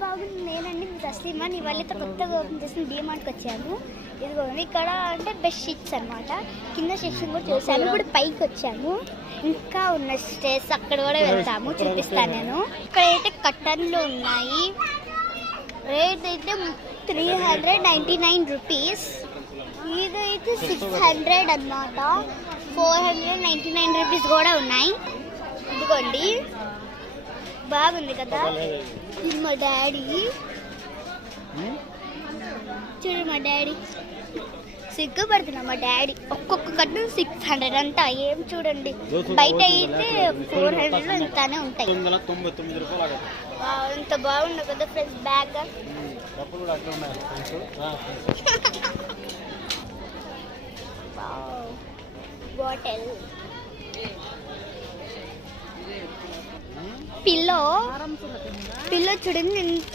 బాగుంది. నేనండి తస్లీమా, నీ వాళ్ళతో కొత్తగా ఓపెన్ చేసిన డిమార్ట్కి వచ్చాను. ఇదిగోండి ఇక్కడ అంటే బెస్ట్ షీట్స్ అనమాట. కింద సెక్షన్ కూడా చూసాము. ఇప్పుడు పైకి వచ్చాము, ఇంకా ఉన్న స్టేస్ అక్కడ కూడా వెళ్తాము, చూపిస్తాను నేను. ఇక్కడైతే కట్టన్లు ఉన్నాయి. రేట్ అయితే 399 రూపీస్. ఇదైతే 600 అన్నమాట. 499 రూపీస్ కూడా ఉన్నాయి. ఇదిగోండి, బాగుంది కదా. ఇది మా డాడీ, చూడు మా డాడీ సిగ్గుపడుతున్నా. మా డాడీ ఒక్కొక్క కట్టు 600 అంట. ఏం చూడండి, బయట అయితే 400 ఇంతానే ఉంటాయి. ఎంత బాగుంది కదా ఫ్రెండ్స్. బ్యాగ్ బాటిల్, పిల్లో చూడండి ఎంత